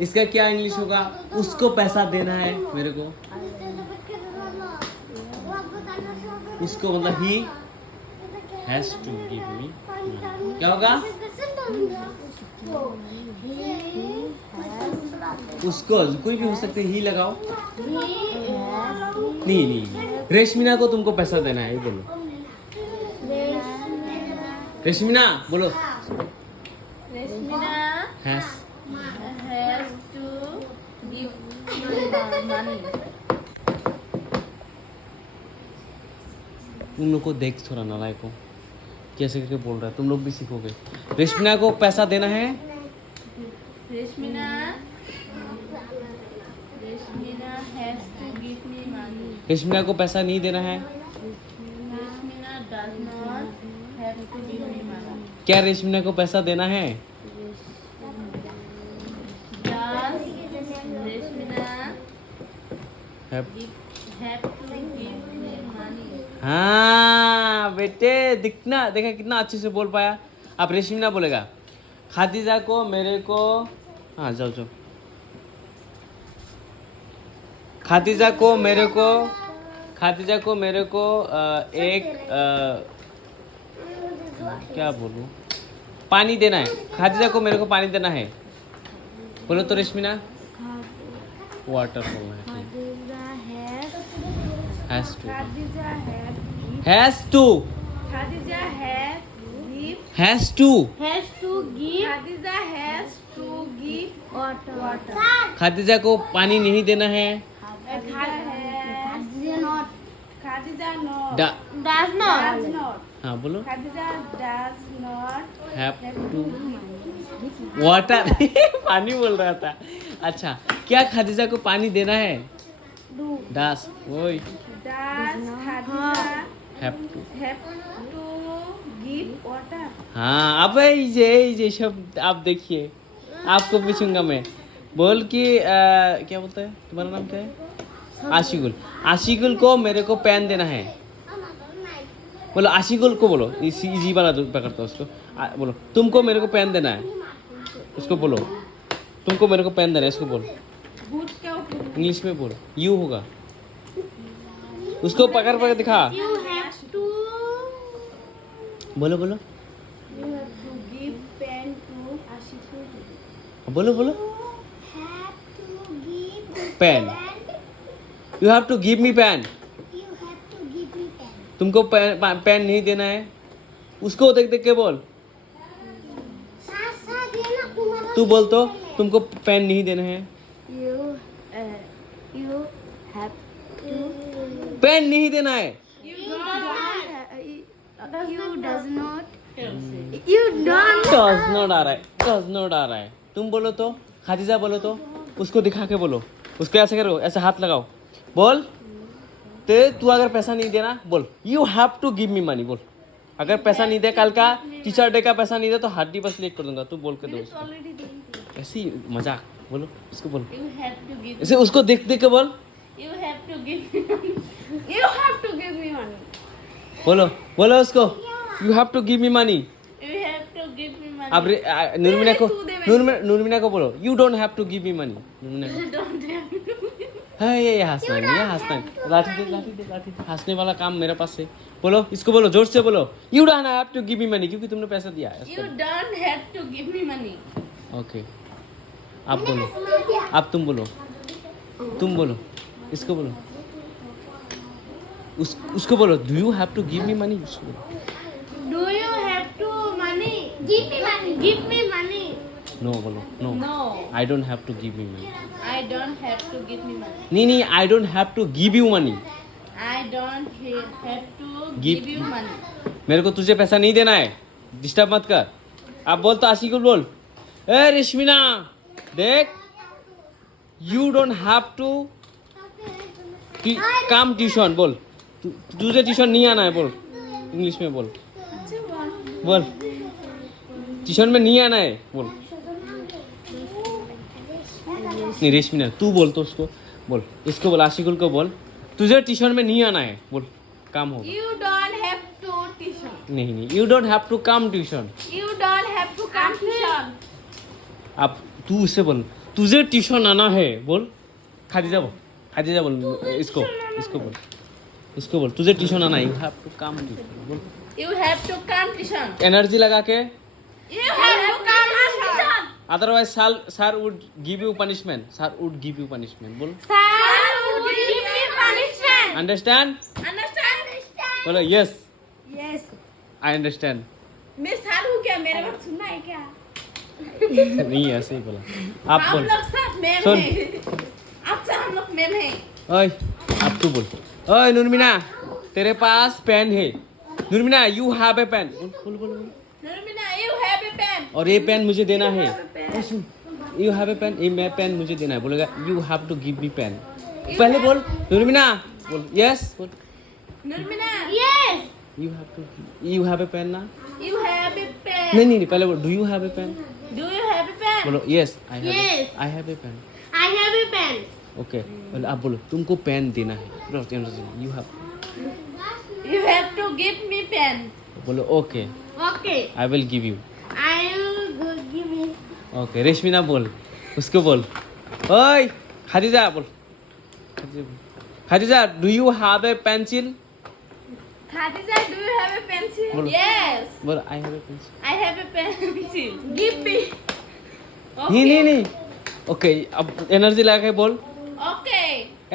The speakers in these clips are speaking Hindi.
इसका क्या इंग्लिश होगा? उसको पैसा देना है मेरे को। उसको मतलब he has to give me. क्या होगा? उसको कोई भी हो सकते, ही लगाओ। नहीं नहीं, रेशमिना को तुमको पैसा देना है, ये बोलो। रेशमिना बोलो। रेशमिना has has to give money. तुम लोग को देख थोड़ा नालायक को कैसे करके बोल रहा है, तुम लोग भी सीखोगे। रेशमिना को पैसा देना है। रेशमिना has to give me money. रेशमिना को पैसा नहीं देना है। रेशमिना does not have to give me money. क्या रेशमिना को पैसा देना है? Does रेशमिना है। have to give me money. हाँ बेटे, दिखना देखा कितना अच्छे से बोल पाया। अब रेशमिना बोलेगा खादिजा को मेरे को, हाँ जाओ जाओ। खादिजा को मेरे को, खादिजा को मेरे को एक क्या बोलूं, पानी देना है। खादिजा को मेरे को पानी देना है, बोलो तो रेशमिना। वाटर बोलना है। Has to, has to, Khadija has to, Khadija has to give water. Khadija को पानी नहीं देना है। Khadija not. Does not. हाँ बोलो। Khadija does not have to water पानी बोल रहा था। अच्छा, क्या खादिजा को पानी देना है? दास वही does Khadija have to. have to give water. हाँ अब ये शब्द आप देखिए, आपको पूछूंगा मैं। बोल कि क्या बोलता है, तुम्हारा नाम क्या है? आशिकुल। आशिकुल को मेरे को पेन देना है। बोलो आशिकुल को, बोलो इजी वाला पकड़ता उसको। बोलो तुमको मेरे को पेन देना है, उसको बोलो। तुमको मेरे को पेन देना है, इसको बोलो। Good क्या होता है? इंग्लिश में बोलो, यू होगा। उसको पकड़ पकड़ दिखा। You have to. बोलो बोलो You have to give pen to Ashikul. बोलो बोलो। Have to give pen, you have to give me pen. You have to give me pen. तुमको पेन नहीं देना है, उसको देख देख के बोल। सासा देना तुम्हारा। तू बोल तो, तुमको पेन नहीं देना है। You have to. पेन नहीं देना है। You does not. You don't. Does not आ रहा है, डज नॉट आ रहा है। तुम बोलो तो, खादिजा बोलो तो, उसको दिखा के बोलो। उसको ऐसे करो, ऐसे हाथ लगाओ, बोल। ते तू अगर पैसा नहीं देना, बोल you have to give me money. बोल अगर पैसा नहीं दे, कल का टीचर डे का पैसा नहीं दे तो हड्डी बस लेट कर दूंगा। तू बोल के दो उसको। Already did. ऐसे ही मजाक बोलो, उसको बोलो। You have to give. ऐसे उसको देख देख के बोल। You have to give me money. You have to give me money. बोलो बोलो उसको, you have to give me money. You have to give me money. अब नूरमीना को, तू दे नूरमीना को बोलो you don't have to give me money. Nurmina को You don't have to. है ये हंसना नहीं, ये हंसना नहीं। लाठी दे लाठी दे लाठी दे। हंसने वाला काम मेरे पास से। बोलो इसको, बोलो जोर से बोलो, you don't have to give me money, क्योंकि तुमने पैसा दिया है You don't have to give me money. Okay आप बोलो, आप तुम बोलो, तुम बोलो, इसको बोलो, उसको बोलो do you have to give me money. उसको बोलो Do you have to money? Give me money. Give me money. No, बोलो no, No. I don't have to give me money. I don't have to give me money. नहीं नहीं, I don't have to give you money. I don't have to Give- give you money. मेरे को तुझे पैसा नहीं देना है, डिस्टर्ब मत कर। आप बोल तो आशिकुल बोल, ए रेशमिना देख, you don't have to come tuition. बोल तुझे ट्यूशन नहीं आना है, बोल इंग्लिश में बोल, बोल ट्यूशन में नहीं आना है, बोल। नहीं रेशमिना तू बोल तो उसको, बोल इसको बोल, आशिकुल को बोल तुझे ट्यूशन में नहीं आना है, बोल काम होगा। You don't have to tuition. नहीं नहीं, you don't have to come tuition. You don't have to come tuition. आप तू उससे बोल, तुझे ट्यूशन आना है बोल खादीजा बोल इसको बोल तुझे ट्यूशन आना है you have to come tuition बोल You have to come tuition. Energy लगा के You have to come tuition. Otherwise sir would give you punishment बोल Sir would give me punishment. Understand Understand? बोलो यस यस आई अंडरस्टैंड मैं सर हूँ क्या? मेरे बात सुनना है क्या? नहीं ऐसे ही बोला आप हम बोल लोग सब मैम सुन। हैं। अच्छा हम लोग मैम हैं। ओए अब तू बोल ओए नूरमीना तेरे पास पेन है नूरमीना यू हैव ए पेन बोल Nurmina, you have a pen. और ये पेन मुझे देना है You have a pen. ओए सुन यू हैव ए पेन ये मैं पेन मुझे देना है बोलेगा you have to give me pen पहले बोल नूरमीना बोल यस बोल Nurmina. Yes. You have a pen ना You have a pen. नहीं पहले बोल do you have a pen Do you have a pen? बोलो yes I Yes. Have a pen I have a pen. Okay बोलो आप बोलो तुमको पेन देना है you have You have to give me pen. बोलो okay Okay. I will give you I will give me. Okay Reshmina बोल उसको बोल ओए खादीजा बोल Khadija do you have a pencil Khadija, do you have a pencil? Bolo. Yes. बोल I have a pencil I have a pencil. Give me. नहीं ओके अब एनर्जी लगा के बोल Okay.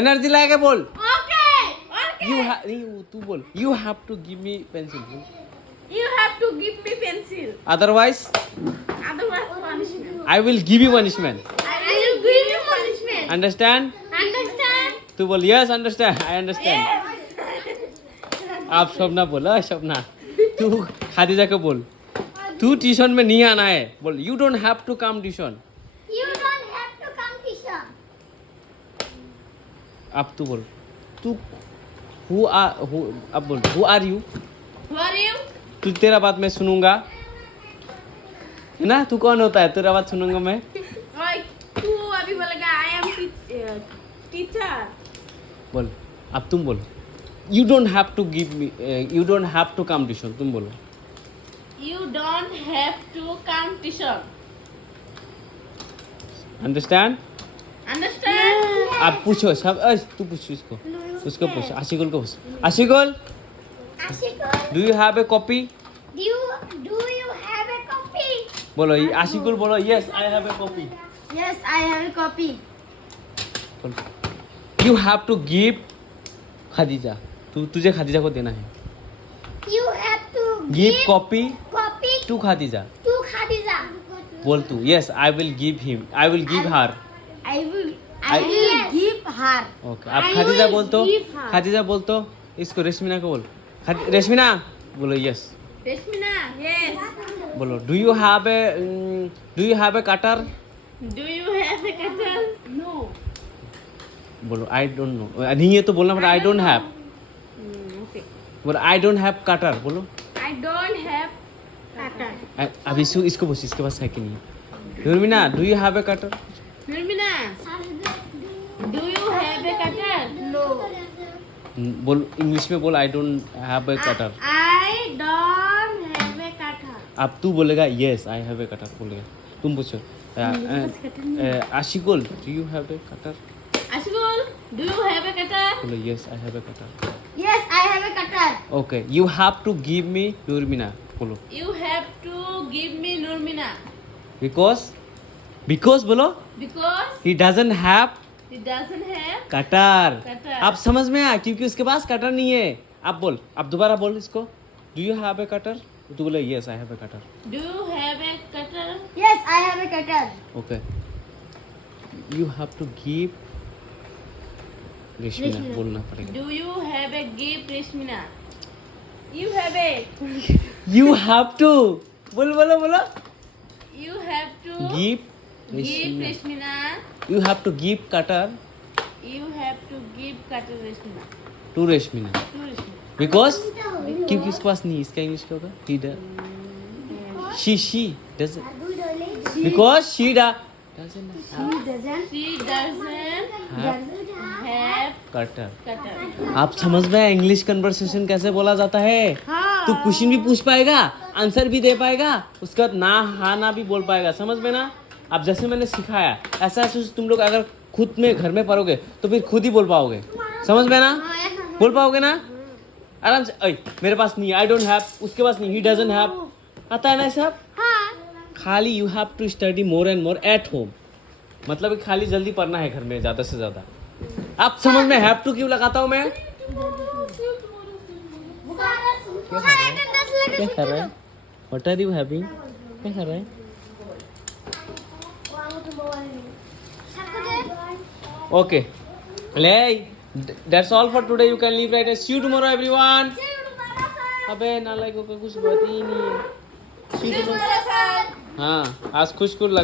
एनर्जी लगा के बोल Okay. Okay. नहीं तू बोल you have to give me pencil You have to give me pencil. Otherwise Otherwise, punishment. I will give you punishment I will give you punishment. Understand Understand? तू बोल yes understand I understand Yes. आप शबना बोला शबना तू खादीजा को बोल तू ट्यूशन में नहीं आना है बोल you don't have to come tuition You don't have to come tuition. अब तू बोल तू अब बोल who are you Who are you? तू तेरा बात मैं सुनूंगा है ना तू कौन होता है तेरा बात सुनूंगा मैं Oi, तू अभी बोलेगा I am teacher. बोल अब तुम बोलो you don't have to give me you don't have to come tuition तुम बोलो You don't have to come tuition. Understand Understand? आप पूछो सब तू पूछ उसको पूछ आशिकुल को पूछ Ashikul do you have a copy Do you have a copy? बोलो आशिकुल बोलो yes I have a copy Yes, I have a copy. You have to give Khadija तुझे खादीजा को देना है You have to give copy copy to Khadija to Khadija. बोल तू yes I will give him I will give her I will I- give her. Okay अब I खादीजा will बोल तो give her. खादीजा बोल तो इसको रेशमिना को बोल रेशमिना बोलो यस Rashmina, yes. बोलो do you have a cutter Do you have a kettle? No. बोलो आई डोंट नो नहीं है तो बोलना पड़ा आई डोंट हैव Okay. बोलो आई डोंट हैव कटर बोलो I don't have cutter. अब इसको पूछ इसके पास है कि नहीं Nurmina do you have a cutter Nurmina, do you have a cutter? No. बोल इंग्लिश में बोल I don't have a cutter I don't have a cutter. अब तू बोलेगा yes I have a cutter बोलेगा तुम पूछो Ashikul do you have a cutter Ashgul, do you have a cutter? बोलो yes I have a cutter Yes, I have a cutter. Okay you have to give मी नूरमीना बोलो You have to give me Nurmina because बोलो because he doesn't have he doesn't have cutter Cutter. आप समझ में आया क्योंकि उसके पास कटर नहीं है आप बोल आप दोबारा बोल इसको do you have a cutter तू बोले yes I have a cutter Do you have a cutter? Yes, I have a cutter. Okay you have to give Reshmina बोलना पड़ेगा Do you have a gift, Rashmina? You have a. You have to बोलो You have to give give Rashmina. You have to give cutter You have to give cutter, Rashmina. To Reshmina To Rashmina. Because क्योंकि उसके पास नहीं इसका इंग्लिश क्या होगा he she does because she doesn't She doesn't have cutter cutter. आप समझ में इंग्लिश कन्वर्सेशन कैसे बोला जाता है तू क्वेश्चन भी पूछ पाएगा आंसर भी दे पाएगा उसका ना हाँ ना भी बोल पाएगा समझ में ना अब जैसे मैंने सिखाया ऐसा ऐसे तुम लोग अगर खुद में घर में पढ़ोगे तो फिर खुद ही बोल पाओगे, समझ में ना? बोल पाओगे ना आराम से? अय मेरे पास नहीं, आई डोंट हैव, उसके पास नहीं, ही डजंट हैव, आता है ना सब? खाली you have to study more and more at home, मतलब कि खाली जल्दी पढ़ना है घर में ज़्यादा से ज़्यादा। आप समझ में हैव टू क्यों लगाता हूँ मैं? क्या कर रहा है? What are you having? क्या कर रहा है? Okay. Lay. That's all for today. You can leave right now. See you tomorrow, everyone. अबे नालायकों का कुछ बात ही नहीं है। See you tomorrow. हाँ आज खुश लग